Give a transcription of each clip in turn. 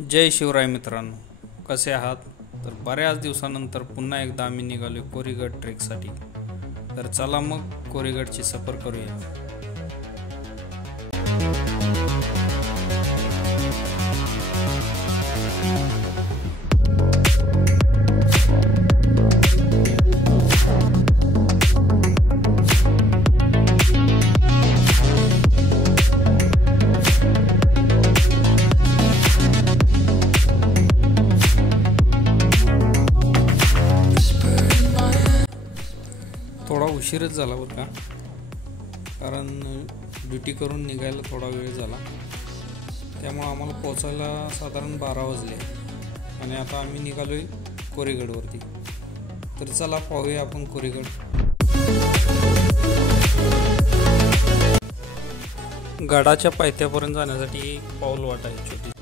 जय शिवराय मित्रांनो, कसे आहात? तर बऱ्याच दिवसानंतर पुन्हा एकदा आम्ही निघालो कोरीगड ट्रेकसाठी. तर चला मग कोरीगडची सफर करूया. थोडा उशीरच झाला बरं का, कारण ड्युटी करून निघायला थोडा वेळ झाला. त्यामुळं आम्हाला पोचायला साधारण 12 वाजले आणि आता आम्ही निघालो आहे कोरीगडवरती. तर चला पाहूया आपण कोरीगड. गडाच्या पायथ्यापर्यंत जाण्यासाठी एक पाऊल वाट आहे छोटी.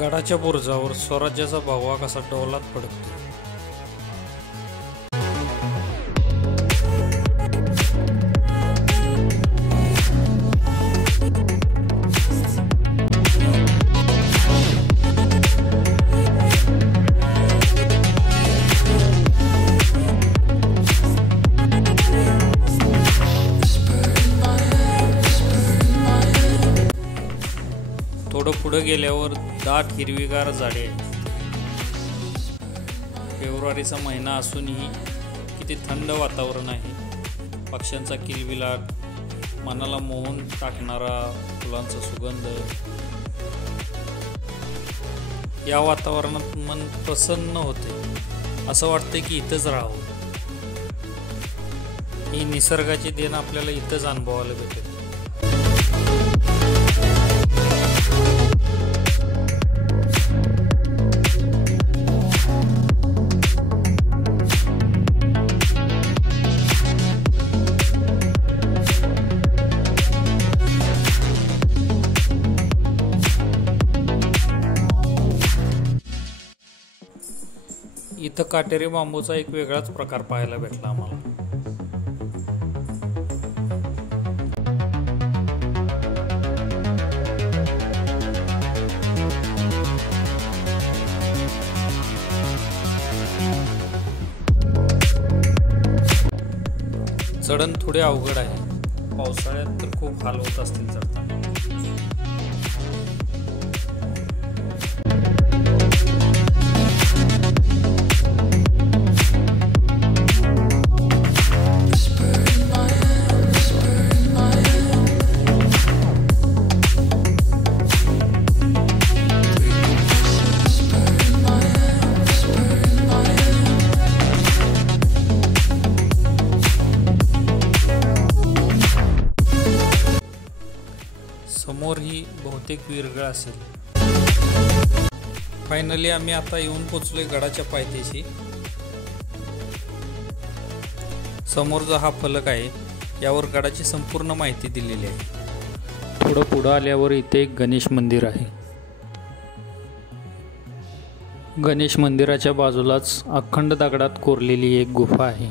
गडाच्या बुरुजावर स्वराज्याचा भगवा कसा डौलात पडतो. थोडं पुढे गेल्यावर दाट हिरवीगार झाडे आहेत. फेब्रुवारीचा महिना असूनही किती थंड वातावरण आहे. पक्ष्यांचा किलबिलाट, मनाला मोहून टाकणारा फुलांचा सुगंध. या वातावरणात मन प्रसन्न होते. असं वाटते की इथंच राहावं. ही निसर्गाची देण आपल्याला इथंच अनुभवायला भेटेल. इथं काटेरी बांबूचा एक वेगळाच प्रकार पाहायला भेटला आम्हाला. चढण थोडे अवघड आहे. पावसाळ्यात तर खूप हाल होत असतील चढताना. समोर ही बहुतेक विरगळ असेल. फायनली आम्ही आता येऊन पोचलोय गडाच्या पायथ्याशी. समोरचा हा फलक आहे, यावर गडाची संपूर्ण माहिती दिलेली आहे. थोडं पुढं आल्यावर इथे एक गणेश मंदिर आहे. गणेश मंदिराच्या बाजूलाच अखंड दगडात कोरलेली एक गुफा आहे.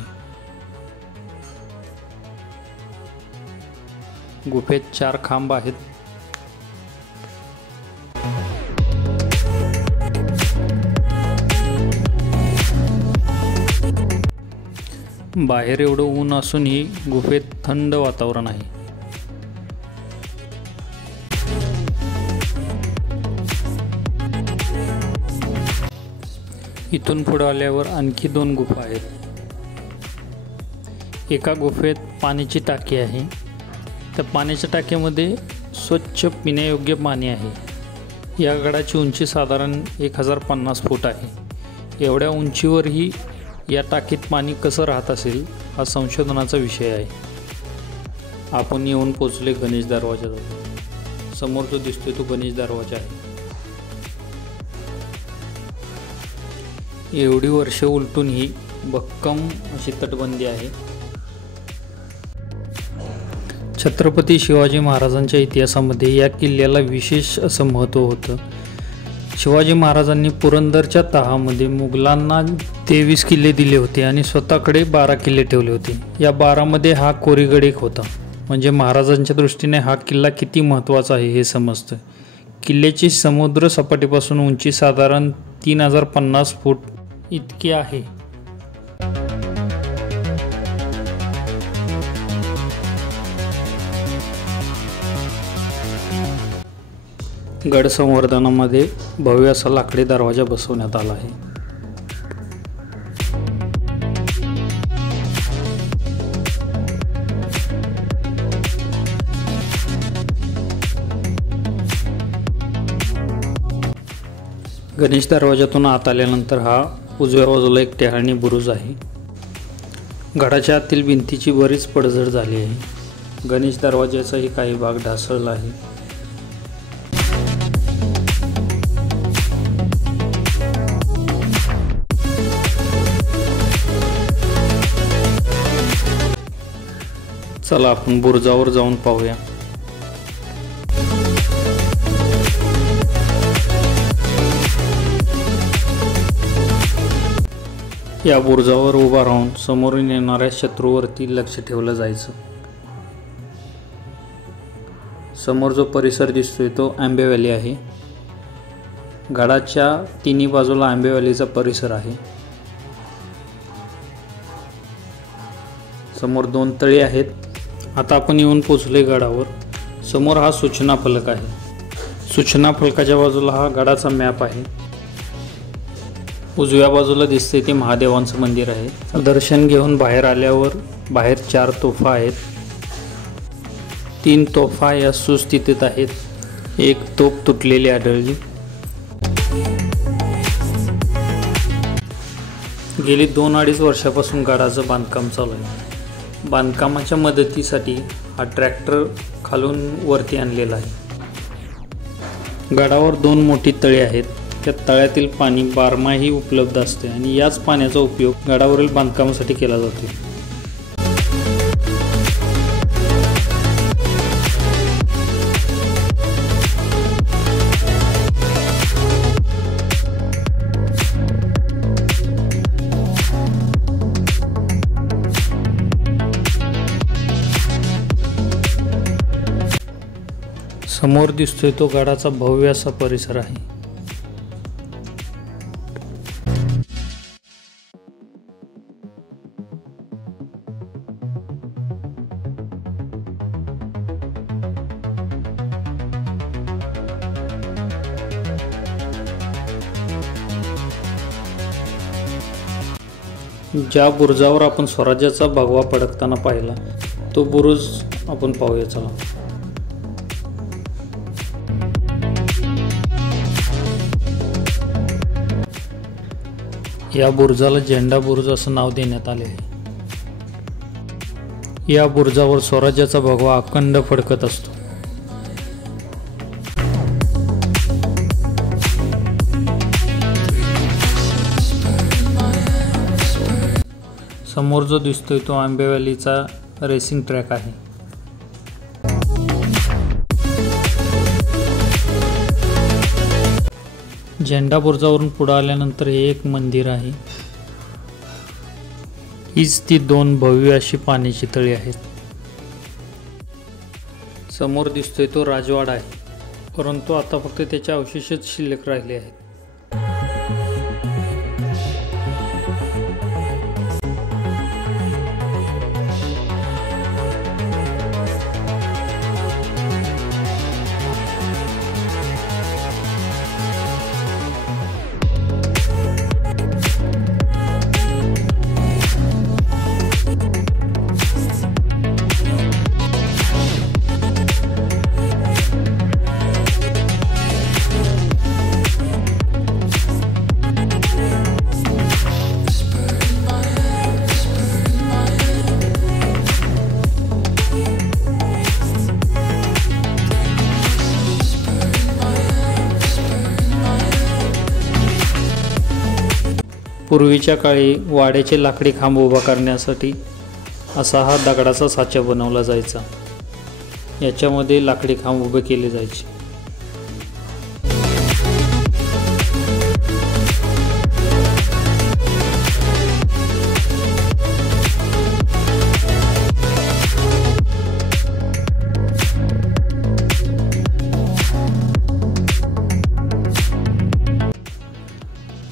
गुफेत 4 खांब आहेत. बाहेर एवढं ऊन असूनही गुफेत थंड वातावरण आहे. इथून पुढे आल्यावर आणखी 2 गुफा आहेत. एका गुफेत पाण्याची टाकी आहे. त्या पाण्याच्या टाकीमध्ये स्वच्छ पिण्यायोग्य पाणी आहे. या गडाची उंची साधारण 1050 फूट आहे. एवढ्या उंचीवरही या टाकीत पाणी कसं राहत असेल हा संशोधनाचा विषय आहे. आपण येऊन पोचले गणेश दरवाजाजवळ. समोर जो दिसतोय तो गणेश दरवाजा आहे. एवढी वर्ष उलटून ही भक्कम अशी तटबंदी आहे. छत्रपती शिवाजी महाराजांच्या इतिहासामध्ये या किल्ल्याला विशेष असं महत्त्व होतं। शिवाजी महाराजांनी पुरंदरच्या तहामध्ये मुघलांना 23 किल्ले दिले होते आणि स्वतःकडे 12 किल्ले ठेवले होते। या 12मध्ये हा कोरीगड एक होता। म्हणजे महाराजांच्या दृष्टीने हा किल्ला किती महत्त्वाचा आहे हे समजतं। किल्ल्याची समुद्र सपाटीपासून उंची साधारण 3050 फूट इतकी आहे। गड संवर्धनामध्ये भव्य असा लाकडी दरवाजा बसवण्यात आला आहे। गणेश दरवाजातून आत आल्यानंतर हा उजव्या बाजूला एक टेहळणी बुरुज आहे। गडाच्या आतील भिंतीची बरीच पडझड झाली आहे। गणेश दरवाजाचाही काही भाग ढासळला आहे। चला आपण बुरुजावर जाऊन पाहूया। या बुरुजावर उभा राहून समोरून येणाऱ्या शत्रूवरती लक्ष ठेवलं जायचं। समोर जो परिसर दिसतोय तो आंबे व्हॅली आहे। गडाच्या तिन्ही बाजूला आंबे व्हॅलीचा परिसर आहे। समोर 2 तळी आहेत। आता आपण येऊन पोहोचलोय गडावर। समोर हा सूचना फलक आहे। सूचना फलकाच्या बाजूला हा गडाचा मॅप आहे। उजव्या बाजूला दिसते ते महादेवांचं मंदिर आहे। दर्शन घेऊन बाहेर आल्यावर बाहेर 4 तोफा आहेत। 3 तोफा या सुस्थितीत आहेत। एक तोफ तुटलेली आढळली। गेली 2-2.5 वर्षापासून गडाचं बांधकाम चालू आहे। बांधकामाच्या मदतीसाठी हा ट्रॅक्टर खालून वरती आणलेला आहे। गडावर 2 मोठी तळी आहेत। त्या तळ्यातील पाणी बारमाही उपलब्ध असते आणि याच पाण्याचा उपयोग गडावरील बांधकामासाठी केला जातो। समोर दिसतोय तो गडाचा भव्य असा परिसर आहे। ज्या बुरुजावर आपण स्वराज्याचा भगवा फडकताना पाहिला तो बुरुज आपण पाहूया। चला या बुरुजाला झेंडा बुरुज असं नाव देण्यात आले आहे। या बुरुजावर स्वराज्याचा भगवा अखंड फडकत असतो। समोर जो दिसतोय तो आंबे व्हॅलीचा रेसिंग ट्रॅक आहे। झेंडा बुरुजावरून पुढे आल्यानंतर हे एक मंदिर आहे। हीच ती 2 भव्य अशी पाण्याची तळी आहेत। समोर दिसतोय तो राजवाडा आहे, परंतु आता फक्त त्याचे अवशेषच शिल्लक राहिले आहेत। पूर्वीच्या काळी वाड्याचे लाकडी खांब उभा करण्यासाठी असा हा दगडाचा साचा बनवला जायचा। याच्यामध्ये लाकडी खांब उभे केले जायचे.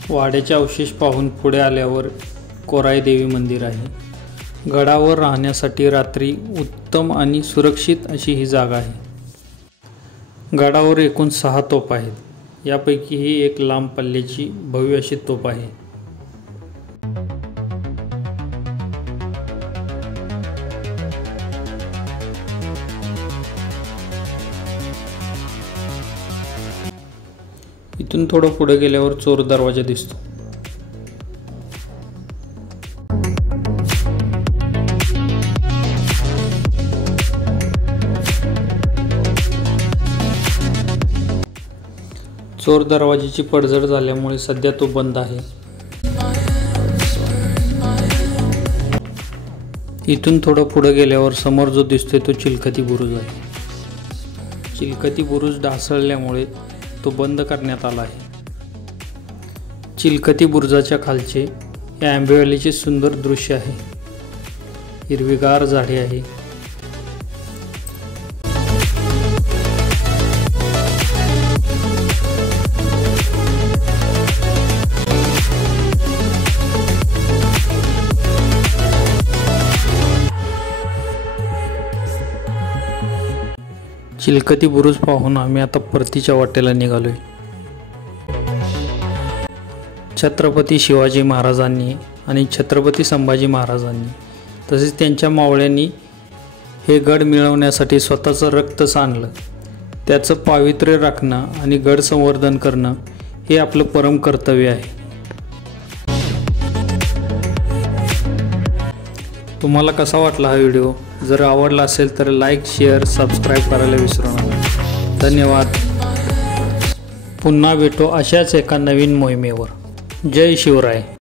वाड्याचे अवशेष पाहून पुढे आल्यावर कोराई देवी मंदिर आहे. गडावर राहण्यासाठी रात्री उत्तम आणि सुरक्षित अशी ही जागा आहे. गडावर एकूण 6 तोफ आहेत. यापैकी ही एक लांब पल्ल्याची भव्य अशी तोफ आहे. इथून थोडं पुढे गेल्यावर चोर दरवाजा दिसतो. चोर दरवाजाची पडझड झाल्यामुळे सध्या तो बंद आहे. इथून थोडं पुढे गेल्यावर समोर जो दिसतोय तो चिलखती बुरुज आहे. चिलखती बुरुज ढासळल्यामुळे तो बंद करण्यात आला आहे. चिलखती बुरुजाच्या खालचे या आंबेवालीचे सुंदर दृश्य आहे. हिरवीगार झाडे आहे. चिलखती बुरुज पाहून आम्ही आता परतीच्या वाटेला निघालोय. छत्रपती शिवाजी महाराजांनी आणि छत्रपती संभाजी महाराजांनी तसेच त्यांच्या मावळ्यांनी हे गड मिळवण्यासाठी स्वतःचं रक्त सांडलं. त्याचं पावित्र्य राखणं आणि गड संवर्धन करणं हे आपलं परम कर्तव्य आहे. तुम्हाला कसा वाटला हा व्हिडिओ? जर आवडला असेल तर लाईक, शेअर, सबस्क्राईब करायला विसरू नका. धन्यवाद. पुन्हा भेटू अशाच एका नवीन मोहिमेवर. जय शिवराय.